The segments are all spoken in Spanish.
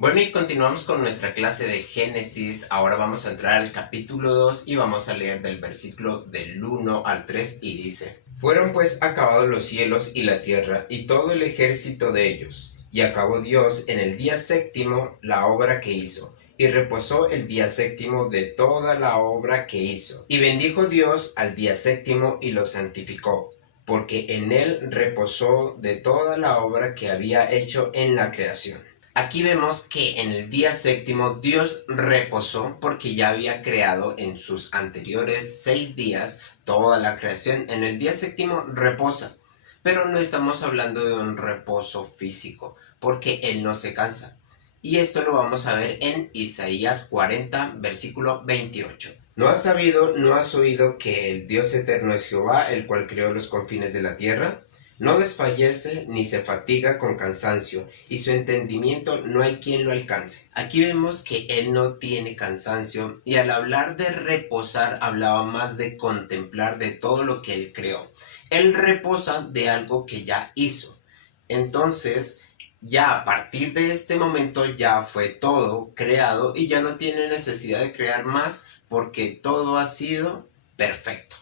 Bueno, y continuamos con nuestra clase de Génesis. Ahora vamos a entrar al capítulo 2 y vamos a leer del versículo del 1 al 3 y dice: Fueron pues acabados los cielos y la tierra y todo el ejército de ellos. Y acabó Dios en el día séptimo la obra que hizo, y reposó el día séptimo de toda la obra que hizo. Y bendijo Dios al día séptimo y lo santificó, porque en él reposó de toda la obra que había hecho en la creación. Aquí vemos que en el día séptimo Dios reposó porque ya había creado en sus anteriores 6 días toda la creación. En el día séptimo reposa, pero no estamos hablando de un reposo físico, porque Él no se cansa. Y esto lo vamos a ver en Isaías 40, versículo 28. ¿No has sabido, no has oído que el Dios eterno es Jehová, el cual creó los confines de la tierra? No desfallece ni se fatiga con cansancio, y su entendimiento no hay quien lo alcance. Aquí vemos que Él no tiene cansancio, y al hablar de reposar hablaba más de contemplar de todo lo que Él creó. Él reposa de algo que ya hizo. Entonces, ya a partir de este momento ya fue todo creado y ya no tiene necesidad de crear más porque todo ha sido perfecto.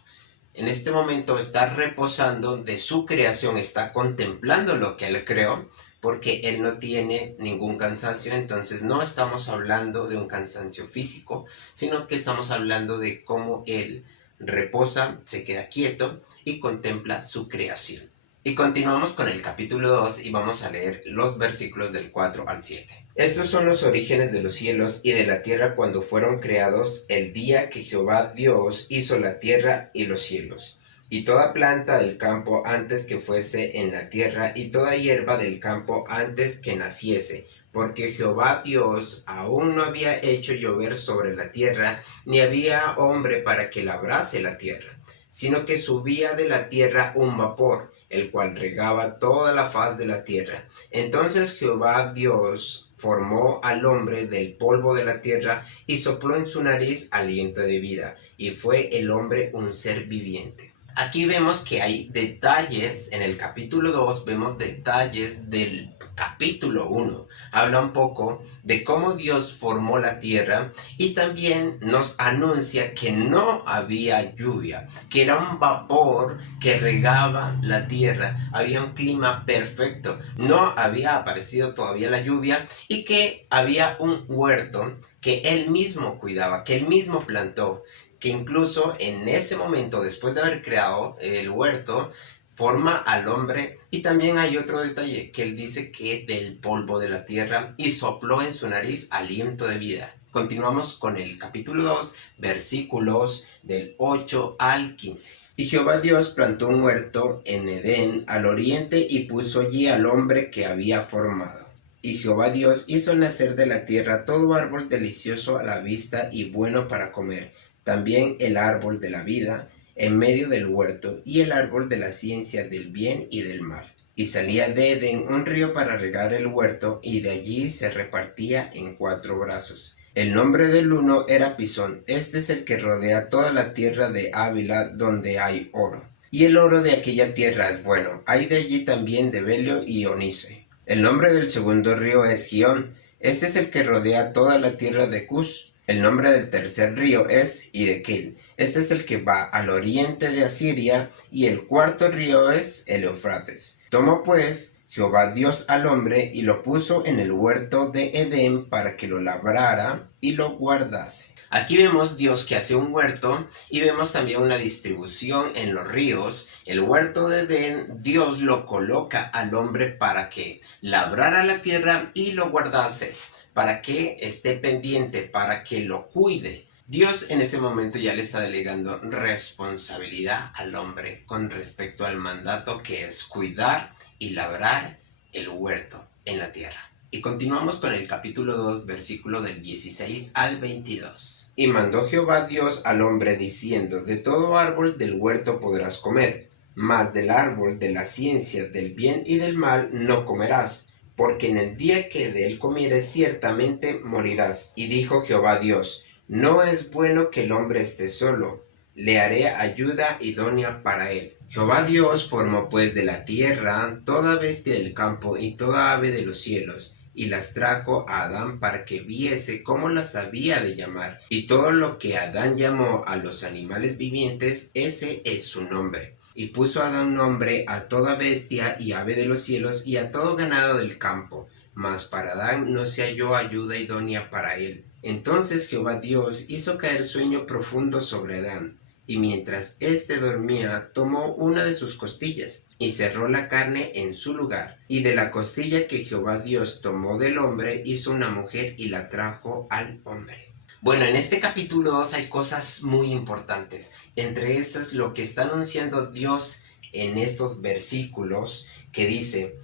En este momento está reposando de su creación, está contemplando lo que Él creó, porque Él no tiene ningún cansancio. Entonces no estamos hablando de un cansancio físico, sino que estamos hablando de cómo Él reposa, se queda quieto y contempla su creación. Y continuamos con el capítulo 2 y vamos a leer los versículos del 4 al 7. Estos son los orígenes de los cielos y de la tierra cuando fueron creados el día que Jehová Dios hizo la tierra y los cielos, y toda planta del campo antes que fuese en la tierra, y toda hierba del campo antes que naciese, porque Jehová Dios aún no había hecho llover sobre la tierra, ni había hombre para que labrase la tierra, sino que subía de la tierra un vapor, el cual regaba toda la faz de la tierra. Entonces Jehová Dios formó al hombre del polvo de la tierra y sopló en su nariz aliento de vida, y fue el hombre un ser viviente. Aquí vemos que hay detalles, en el capítulo 2 vemos detalles del capítulo 1. Habla un poco de cómo Dios formó la tierra y también nos anuncia que no había lluvia, que era un vapor que regaba la tierra, había un clima perfecto, no había aparecido todavía la lluvia y que había un huerto que Él mismo cuidaba, que Él mismo plantó, que incluso en ese momento, después de haber creado el huerto, forma al hombre. Y también hay otro detalle, que Él dice que del polvo de la tierra y sopló en su nariz aliento de vida. Continuamos con el capítulo 2, versículos del 8 al 15. Y Jehová Dios plantó un huerto en Edén al oriente y puso allí al hombre que había formado. Y Jehová Dios hizo nacer de la tierra todo árbol delicioso a la vista y bueno para comer, también el árbol de la vida en medio del huerto, y el árbol de la ciencia del bien y del mal. Y salía de Edén un río para regar el huerto, y de allí se repartía en 4 brazos. El nombre del uno era Pisón. Este es el que rodea toda la tierra de Ávila, donde hay oro. Y el oro de aquella tierra es bueno. Hay de allí también de belio y onice. El nombre del segundo río es Gihón. Este es el que rodea toda la tierra de Cus. El nombre del tercer río es Hiddekel. Este es el que va al oriente de Asiria, y el cuarto río es el Eufrates. Tomó pues Jehová Dios al hombre y lo puso en el huerto de Edén para que lo labrara y lo guardase. Aquí vemos Dios que hace un huerto y vemos también una distribución en los ríos. El huerto de Edén, Dios lo coloca al hombre para que labrara la tierra y lo guardase, para que esté pendiente, para que lo cuide. Dios en ese momento ya le está delegando responsabilidad al hombre con respecto al mandato que es cuidar y labrar el huerto en la tierra. Y continuamos con el capítulo 2, versículo del 16 al 22. Y mandó Jehová Dios al hombre diciendo: de todo árbol del huerto podrás comer, mas del árbol de la ciencia del bien y del mal no comerás, porque en el día que de él comieres ciertamente morirás. Y dijo Jehová Dios: no es bueno que el hombre esté solo, le haré ayuda idónea para él. Jehová Dios formó pues de la tierra toda bestia del campo y toda ave de los cielos, y las trajo a Adán para que viese cómo las había de llamar. Y todo lo que Adán llamó a los animales vivientes, ese es su nombre. Y puso Adán nombre a toda bestia y ave de los cielos y a todo ganado del campo. Mas para Adán no se halló ayuda idónea para él. Entonces Jehová Dios hizo caer sueño profundo sobre Adán. Y mientras éste dormía, tomó una de sus costillas, y cerró la carne en su lugar. Y de la costilla que Jehová Dios tomó del hombre, hizo una mujer y la trajo al hombre. Bueno, en este capítulo 2 hay cosas muy importantes. Entre esas, lo que está anunciando Dios en estos versículos, que dice: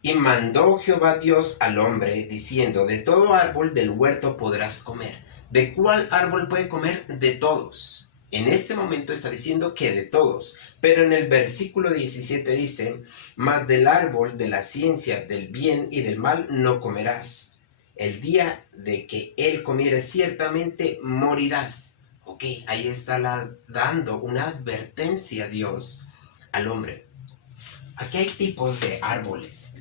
y mandó Jehová Dios al hombre, diciendo: de todo árbol del huerto podrás comer. ¿De cuál árbol puede comer? De todos. En este momento está diciendo que de todos, pero en el versículo 17 dice: mas del árbol de la ciencia del bien y del mal no comerás. El día de que él comieres ciertamente morirás. Ok, ahí está dando una advertencia Dios al hombre. Aquí hay tipos de árboles.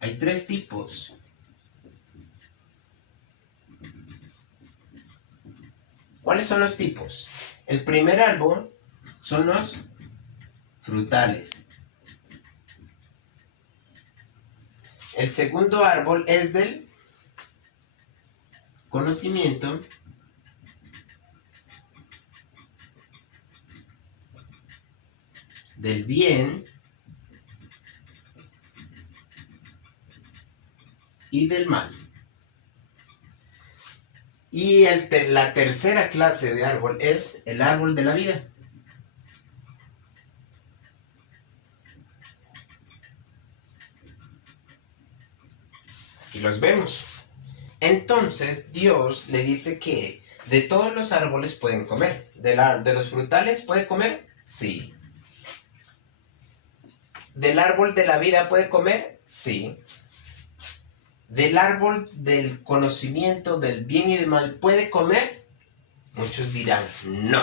Hay 3 tipos. ¿Cuáles son los tipos? El primer árbol son los frutales. El segundo árbol es del conocimiento. Del bien y del mal. Y la tercera clase de árbol es el árbol de la vida. Aquí los vemos. Entonces Dios le dice que de todos los árboles pueden comer. ¿De los frutales puede comer? Sí. ¿Del árbol de la vida puede comer? Sí. ¿Del árbol del conocimiento del bien y del mal puede comer? Muchos dirán, no.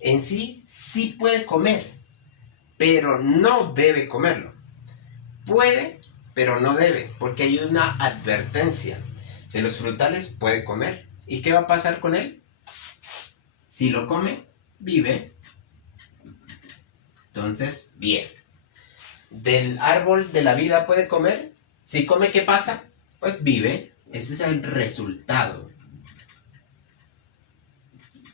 En sí, sí puede comer, pero no debe comerlo. Puede, pero no debe, porque hay una advertencia. De los frutales puede comer. ¿Y qué va a pasar con él? Si lo come, vive. Entonces, bien. ¿Del árbol de la vida puede comer? Si come, ¿qué pasa? Pues vive. Ese es el resultado.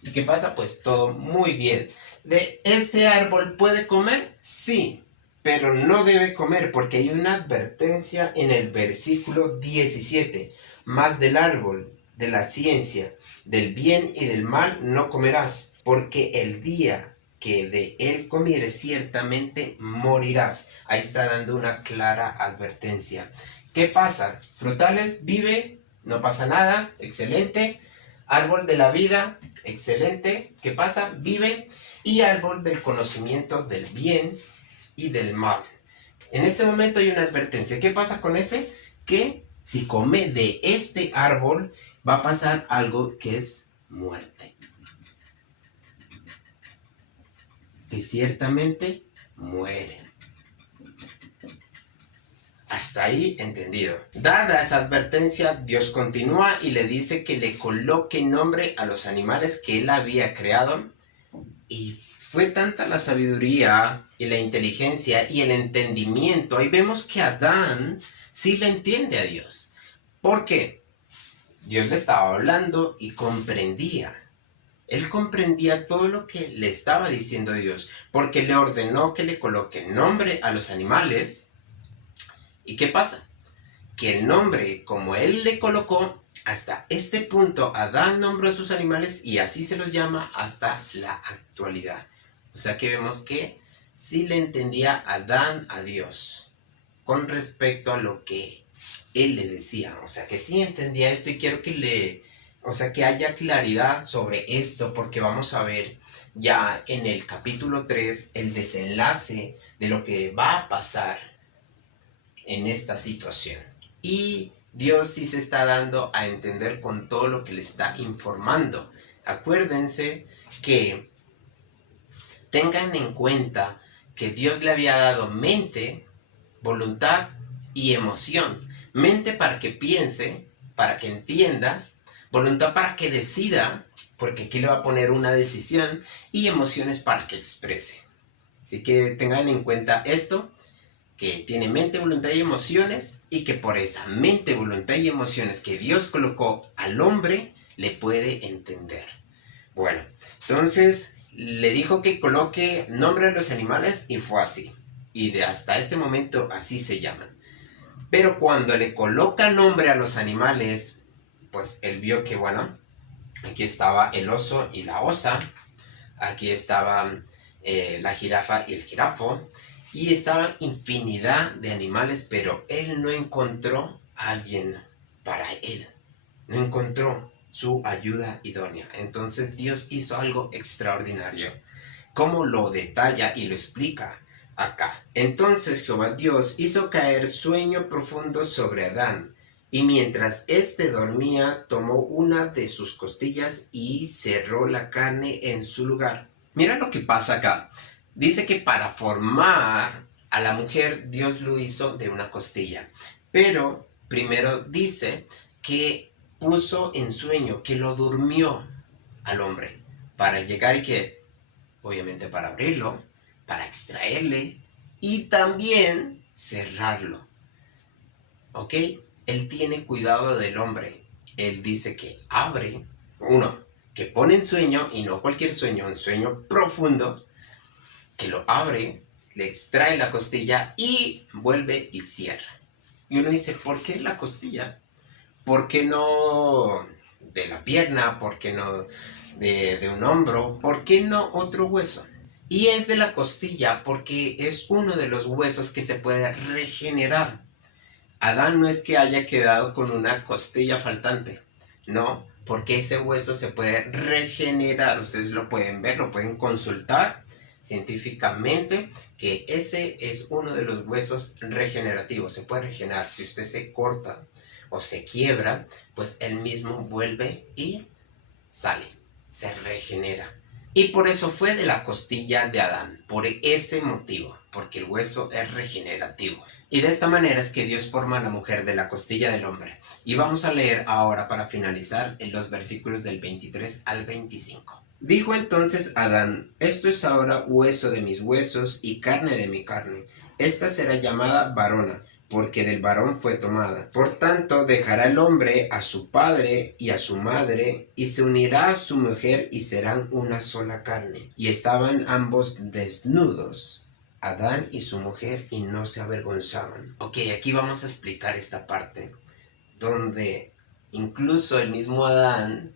¿Y qué pasa? Pues todo muy bien. ¿De este árbol puede comer? Sí, pero no debe comer porque hay una advertencia en el versículo 17. Más del árbol de la ciencia, del bien y del mal no comerás, porque el día que de él comieres ciertamente morirás. Ahí está dando una clara advertencia. ¿Qué pasa? Frutales, vive, no pasa nada, excelente. Árbol de la vida, excelente. ¿Qué pasa? Vive. Y árbol del conocimiento del bien y del mal. En este momento hay una advertencia. ¿Qué pasa con ese? Que si come de este árbol va a pasar algo que es muerte. Que ciertamente muere. Hasta ahí entendido. Dada esa advertencia, Dios continúa y le dice que le coloque nombre a los animales que él había creado. Y fue tanta la sabiduría y la inteligencia y el entendimiento. Ahí vemos que Adán sí le entiende a Dios. ¿Por qué? Dios le estaba hablando y comprendía. Él comprendía todo lo que le estaba diciendo Dios, porque le ordenó que le coloque nombre a los animales. ¿Y qué pasa? Que el nombre, como él le colocó, hasta este punto Adán nombró a sus animales y así se los llama hasta la actualidad. O sea que vemos que sí le entendía Adán a Dios con respecto a lo que él le decía. O sea que sí entendía esto y quiero que que haya claridad sobre esto, porque vamos a ver ya en el capítulo 3 el desenlace de lo que va a pasar en esta situación. Y Dios sí se está dando a entender con todo lo que le está informando. Acuérdense que tengan en cuenta que Dios le había dado mente, voluntad y emoción, mente para que piense, para que entienda, voluntad para que decida, porque aquí le va a poner una decisión, y emociones para que exprese. Así que tengan en cuenta esto, que tiene mente, voluntad y emociones, y que por esa mente, voluntad y emociones que Dios colocó al hombre, le puede entender. Bueno, entonces le dijo que coloque nombre a los animales y fue así. Y hasta este momento así se llaman. Pero cuando le coloca nombre a los animales, pues él vio que, bueno, aquí estaba el oso y la osa, aquí estaban la jirafa y el jirafo, y estaban infinidad de animales, pero él no encontró a alguien para él, no encontró su ayuda idónea. Entonces Dios hizo algo extraordinario, como lo detalla y lo explica acá. Entonces Jehová Dios hizo caer sueño profundo sobre Adán, y mientras éste dormía, tomó una de sus costillas y cerró la carne en su lugar. Mira lo que pasa acá. Dice que para formar a la mujer, Dios lo hizo de una costilla. Pero primero dice que puso en sueño, que lo durmió al hombre, para llegar y que, obviamente para abrirlo, para extraerle y también cerrarlo. ¿Ok? Él tiene cuidado del hombre. Él dice que abre, que pone en sueño, y no cualquier sueño, un sueño profundo, que lo abre, le extrae la costilla y vuelve y cierra. Y uno dice, ¿por qué la costilla? ¿Por qué no de la pierna? ¿Por qué no de un hombro? ¿Por qué no otro hueso? Y es de la costilla porque es uno de los huesos que se puede regenerar. Adán no es que haya quedado con una costilla faltante, no, porque ese hueso se puede regenerar. Ustedes lo pueden ver, lo pueden consultar científicamente, que ese es uno de los huesos regenerativos. Se puede regenerar. Si usted se corta o se quiebra, pues él mismo vuelve y sale, se regenera. Y por eso fue de la costilla de Adán, por ese motivo, porque el hueso es regenerativo. Y de esta manera es que Dios forma a la mujer de la costilla del hombre. Y vamos a leer ahora para finalizar en los versículos del 23 al 25. Dijo entonces Adán, esto es ahora hueso de mis huesos y carne de mi carne. Esta será llamada varona, porque del varón fue tomada. Por tanto, dejará el hombre a su padre y a su madre, y se unirá a su mujer, y serán una sola carne. Y estaban ambos desnudos, Adán y su mujer, y no se avergonzaban. Ok, aquí vamos a explicar esta parte, donde incluso el mismo Adán,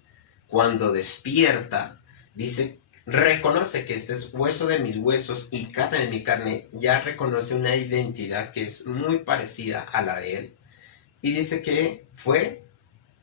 cuando despierta, dice, reconoce que este es hueso de mis huesos y carne de mi carne. Ya reconoce una identidad que es muy parecida a la de él. Y dice que fue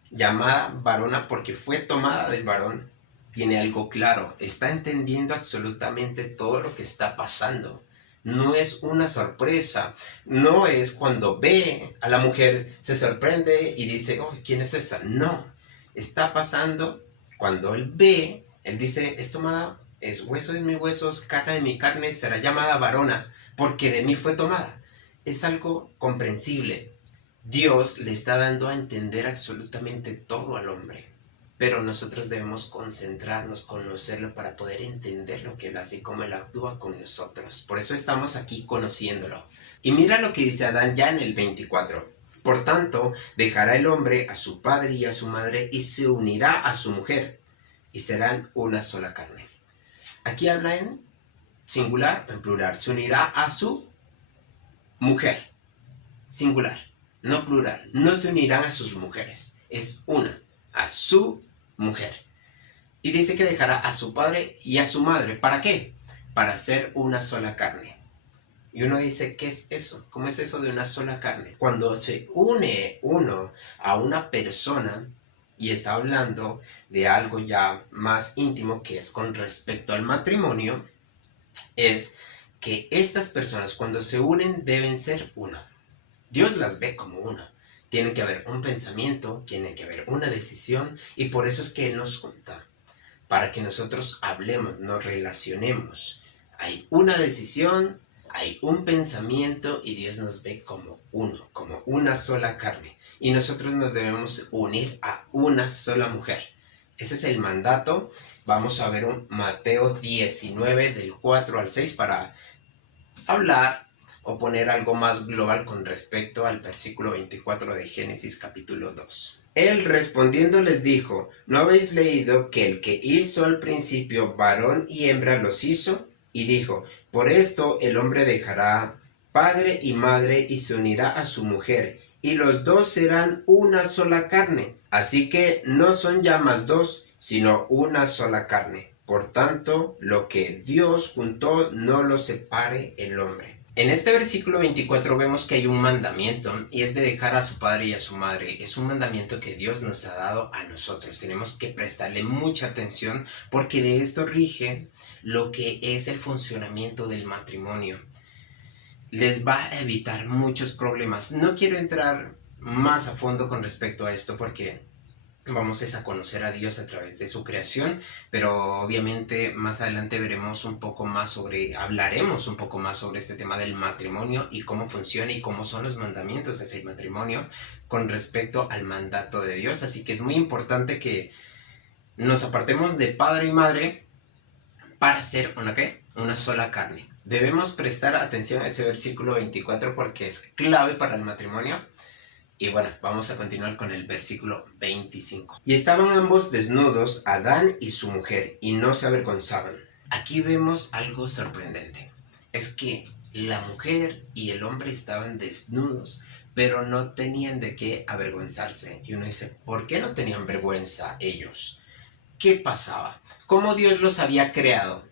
llamada varona porque fue tomada del varón. Tiene algo claro, está entendiendo absolutamente todo lo que está pasando. No es una sorpresa, no es cuando ve a la mujer, se sorprende y dice, oh, ¿quién es esta? No, está pasando cuando él ve, él dice, es tomada, es hueso de mis huesos, carne de mi carne, será llamada varona, porque de mí fue tomada. Es algo comprensible. Dios le está dando a entender absolutamente todo al hombre. Pero nosotros debemos concentrarnos, conocerlo para poder entender lo que él hace y cómo él actúa con nosotros. Por eso estamos aquí conociéndolo. Y mira lo que dice Adán ya en el 24. Por tanto, dejará el hombre a su padre y a su madre y se unirá a su mujer y serán una sola carne. Aquí habla en singular o en plural. Se unirá a su mujer. Singular, no plural. No se unirán a sus mujeres. Es una, a su mujer. Y dice que dejará a su padre y a su madre. ¿Para qué? Para ser una sola carne. Y uno dice, ¿qué es eso? ¿Cómo es eso de una sola carne? Cuando se une uno a una persona y está hablando de algo ya más íntimo, que es con respecto al matrimonio, es que estas personas cuando se unen deben ser uno. Dios las ve como uno. Tiene que haber un pensamiento, tiene que haber una decisión, y por eso es que Él nos junta, para que nosotros hablemos, nos relacionemos. Hay una decisión, Hay un pensamiento y Dios nos ve como uno, como una sola carne. Y nosotros nos debemos unir a una sola mujer. Ese es el mandato. Vamos a ver un Mateo 19 del 4 al 6 para hablar o poner algo más global con respecto al versículo 24 de Génesis capítulo 2. Él respondiendo les dijo: ¿no habéis leído que el que hizo al principio varón y hembra los hizo? Y dijo: por esto el hombre dejará padre y madre y se unirá a su mujer, y los dos serán una sola carne. Así que no son ya más dos, sino una sola carne. Por tanto, lo que Dios juntó no lo separe el hombre. En este versículo 24 vemos que hay un mandamiento y es de dejar a su padre y a su madre. Es un mandamiento que Dios nos ha dado a nosotros. Tenemos que prestarle mucha atención porque de esto rige lo que es el funcionamiento del matrimonio. Les va a evitar muchos problemas. No quiero entrar más a fondo con respecto a esto porque vamos a conocer a Dios a través de su creación, pero obviamente más adelante hablaremos un poco más sobre este tema del matrimonio y cómo funciona y cómo son los mandamientos de ese matrimonio con respecto al mandato de Dios. Así que es muy importante que nos apartemos de padre y madre para ser una sola carne. Debemos prestar atención a ese versículo 24 porque es clave para el matrimonio. Y bueno, vamos a continuar con el versículo 25. Y estaban ambos desnudos, Adán y su mujer, y no se avergonzaban. Aquí vemos algo sorprendente. Es que la mujer y el hombre estaban desnudos, pero no tenían de qué avergonzarse. Y uno dice, ¿por qué no tenían vergüenza ellos? ¿Qué pasaba? ¿Cómo Dios los había creado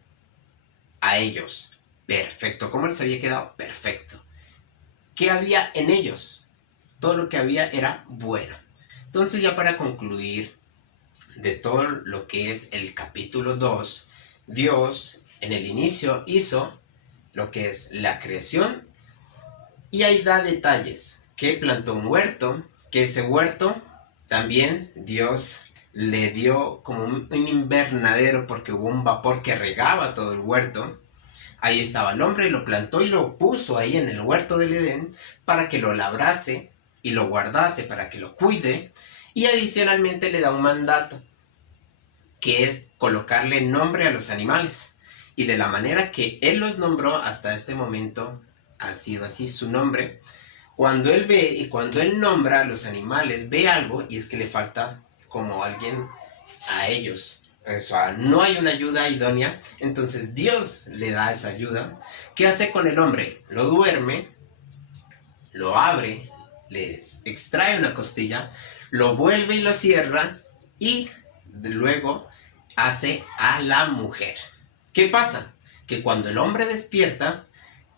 a ellos? Perfecto. ¿Cómo les había quedado? Perfecto. ¿Qué había en ellos? Todo lo que había era bueno. Entonces, ya para concluir de todo lo que es el capítulo 2, Dios en el inicio hizo lo que es la creación y ahí da detalles, que plantó un huerto, que ese huerto también Dios le dio como un invernadero porque hubo un vapor que regaba todo el huerto. Ahí estaba el hombre y lo plantó y lo puso ahí en el huerto del Edén para que lo labrase y lo guardase, para que lo cuide, y adicionalmente le da un mandato, que es colocarle nombre a los animales, y de la manera que él los nombró hasta este momento, ha sido así su nombre. Cuando él ve y cuando él nombra a los animales, ve algo, y es que le falta como alguien a ellos. O sea, no hay una ayuda idónea, entonces Dios le da esa ayuda. ¿Qué hace con el hombre? Lo duerme, lo abre, les extrae una costilla, lo vuelve y lo cierra y luego hace a la mujer. ¿Qué pasa? Que cuando el hombre despierta,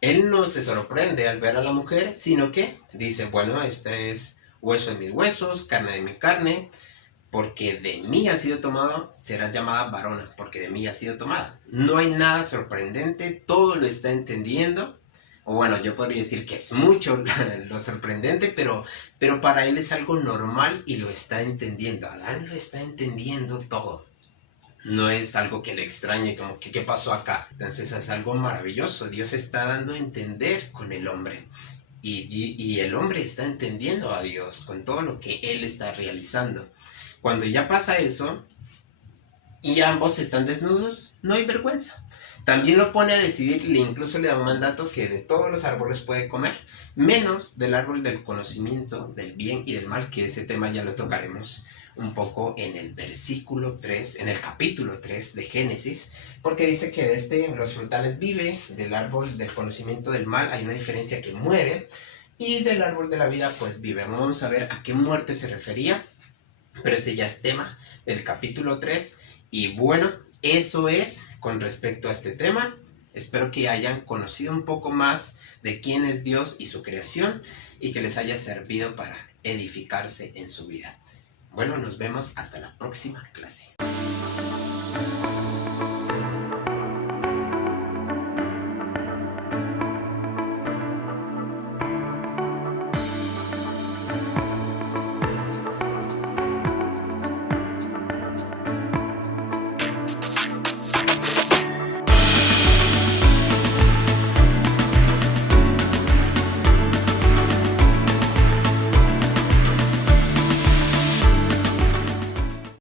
él no se sorprende al ver a la mujer, sino que dice, bueno, este es hueso de mis huesos, carne de mi carne, porque de mí ha sido tomado, serás llamada varona, porque de mí ha sido tomada. No hay nada sorprendente, todo lo está entendiendo. O bueno, yo podría decir que es mucho lo sorprendente, pero para él es algo normal y lo está entendiendo. Adán lo está entendiendo todo. No es algo que le extrañe, como que ¿qué pasó acá? Entonces es algo maravilloso. Dios está dando a entender con el hombre. Y el hombre está entendiendo a Dios con todo lo que él está realizando. Cuando ya pasa eso y ambos están desnudos, no hay vergüenza. También lo pone a decidir, incluso le da un mandato que de todos los árboles puede comer, menos del árbol del conocimiento del bien y del mal, que ese tema ya lo tocaremos un poco en el versículo 3, en el capítulo 3 de Génesis, porque dice que de los frutales vive, del árbol del conocimiento del mal hay una diferencia que muere, y del árbol de la vida pues vive. Vamos a ver a qué muerte se refería, pero ese ya es tema del capítulo 3, y bueno, eso es con respecto a este tema. Espero que hayan conocido un poco más de quién es Dios y su creación y que les haya servido para edificarse en su vida. Bueno, nos vemos hasta la próxima clase.